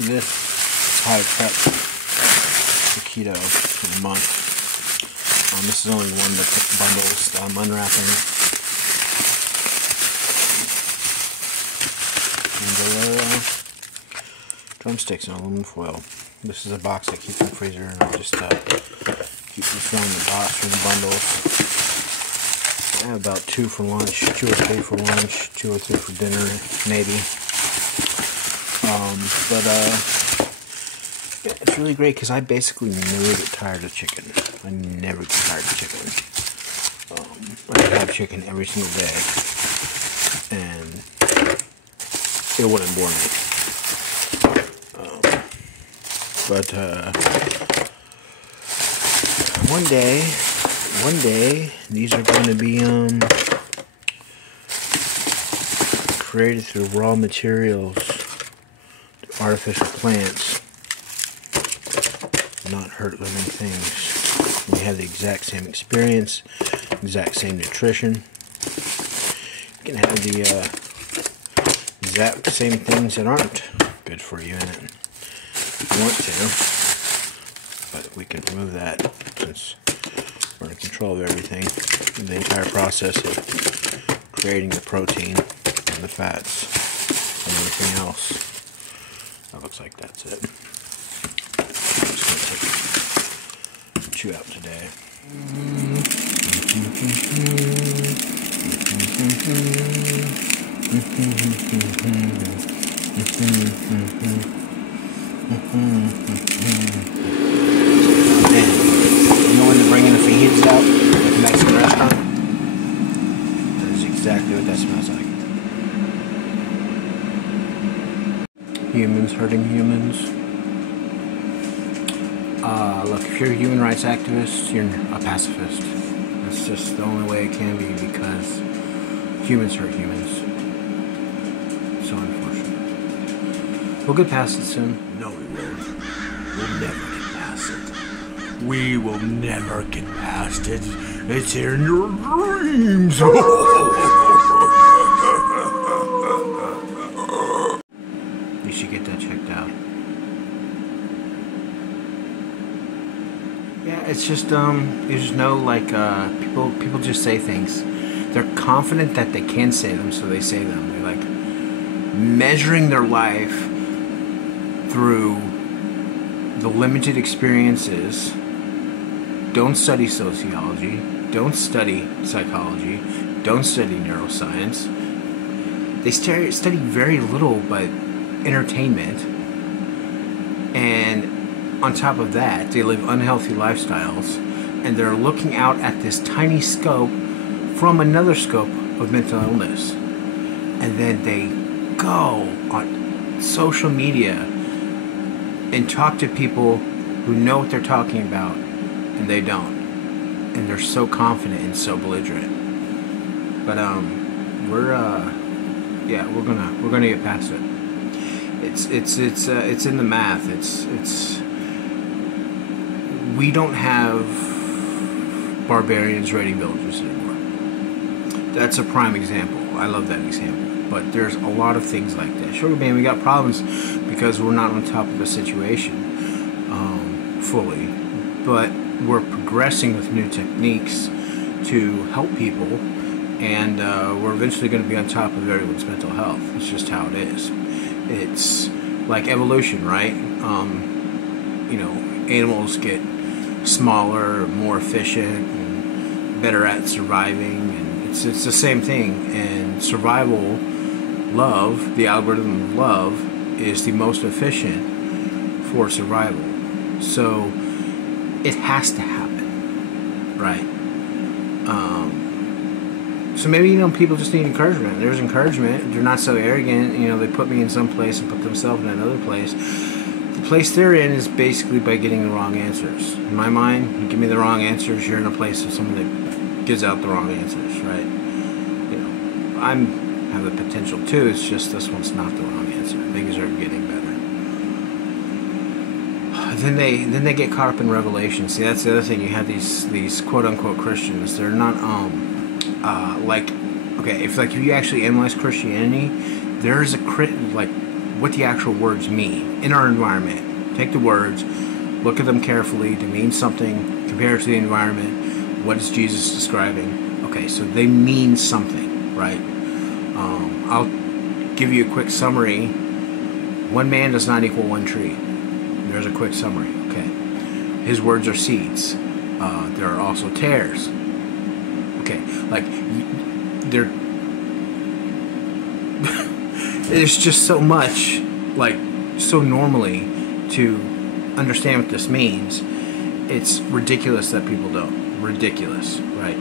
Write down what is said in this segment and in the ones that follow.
So this is how I prep the keto for the month. This is only one of the bundles that I'm unwrapping. And they're drumsticks in aluminum foil. This is a box I keep in the freezer, and I just keep this around the box from the bundles. I have about 2 for lunch, 2 or 3 for lunch, 2 or 3 for dinner, maybe. Yeah, it's really great because I basically never get tired of chicken. I never get tired of chicken. I could have chicken every single day, and it wouldn't bore me. One day, these are going to be created through raw materials, artificial plants, not hurt living things. We have the exact same experience, exact same nutrition. You can have the exact same things that aren't good for you in it if you want to, but we can remove that since we're in control of everything. The entire process of creating the protein and the fats and everything else. That looks like that's it. I'm just going to chew out today. You know when they're bringing the fajitas out at the Mexican restaurant? That is exactly what that smells like. Humans hurting humans. Look, if you're a human rights activist, you're a pacifist. That's just the only way it can be, because humans hurt humans. So unfortunate. We'll get past it soon. No, we won't. We'll never get past it. We will never get past it. It's in your dreams. You should get that checked out. Yeah, it's just there's no people just say things. They're confident that they can say them, so they say them. They're like measuring their life through the limited experiences. Don't study sociology, don't study psychology, don't study neuroscience. They study very little but entertainment, and on top of that, they live unhealthy lifestyles, and they're looking out at this tiny scope from another scope of mental illness. And then they go on social media and talk to people who know what they're talking about, and they don't. And they're so confident and so belligerent. But we're gonna get past it. It's in the math. We don't have barbarians raiding villages anymore. That's a prime example. I love that example. But there's a lot of things like that. Sure, man, we got problems because we're not on top of the situation fully. But we're progressing with new techniques to help people, and we're eventually going to be on top of everyone's mental health. It's just how it is. It's like evolution, right? Animals get smaller, more efficient, and better at surviving, and it's the same thing. And survival, love, the algorithm of love, is the most efficient for survival. So it has to happen, right? So maybe, people just need encouragement. There's encouragement. They're not so arrogant. They put me in some place and put themselves in another place. The place they're in is basically by getting the wrong answers. In my mind, you give me the wrong answers, you're in a place of someone that gives out the wrong answers, right? I have the potential too. It's just this one's not the wrong answer. Things are getting better. Then they get caught up in Revelation. See, that's the other thing. You have these quote unquote Christians. They're not if you actually analyze Christianity, there's what the actual words mean in our environment. Take the words, look at them carefully to mean something, compare it to the environment. What is Jesus describing? Okay, so they mean something, right? I'll give you a quick summary. One man does not equal one tree. There's a quick summary, okay? His words are seeds. There are also tares. Okay, like, there's just so much, like, so normally to understand what this means. It's ridiculous that people don't. Ridiculous, right?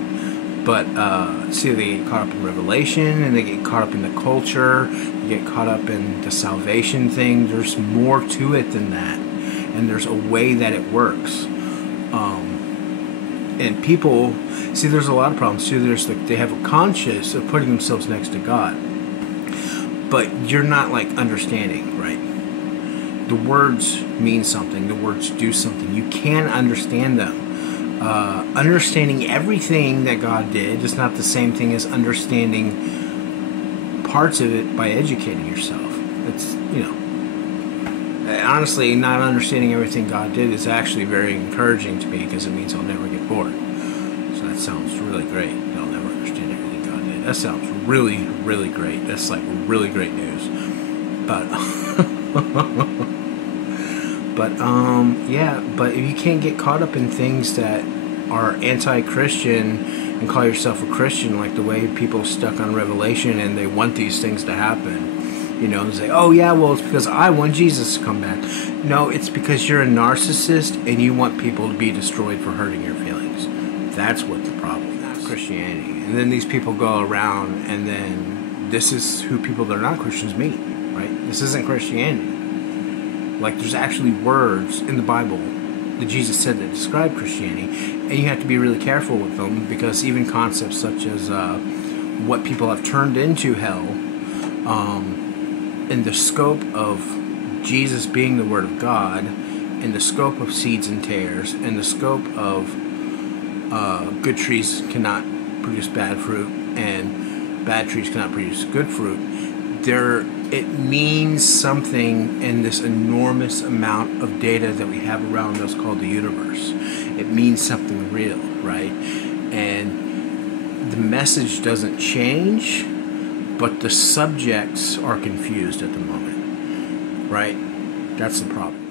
But, see, they get caught up in Revelation, and they get caught up in the culture, they get caught up in the salvation thing. There's more to it than that, and there's a way that it works. And people, see, there's a lot of problems too. There's like, they have a conscience of putting themselves next to God, but you're not like understanding, right? The words mean something. The words do something. You can understand them. Understanding everything that God did is not the same thing as understanding parts of it by educating yourself. It's, you know, honestly, not understanding everything God did is actually very encouraging to me, because it means I'll never get bored. So that sounds really great. I'll never understand everything God did. That sounds really, really great. That's like really great news. But yeah, but if you can't get caught up in things that are anti-Christian and call yourself a Christian, like the way people stuck on Revelation and they want these things to happen, you know, and say, oh yeah, well, it's because I want Jesus to come back. No, it's because you're a narcissist and you want people to be destroyed for hurting your feelings. That's what the problem is. Christianity. And then these people go around, and then this is who people that are not Christians meet, right? This isn't Christianity. Like, there's actually words in the Bible that Jesus said that describe Christianity, and you have to be really careful with them, because even concepts such as what people have turned into hell, in the scope of Jesus being the Word of God, in the scope of seeds and tares, in the scope of good trees cannot produce bad fruit, and bad trees cannot produce good fruit, it means something in this enormous amount of data that we have around us called the universe. It means something real, right? And the message doesn't change, but the subjects are confused at the moment, right? That's the problem.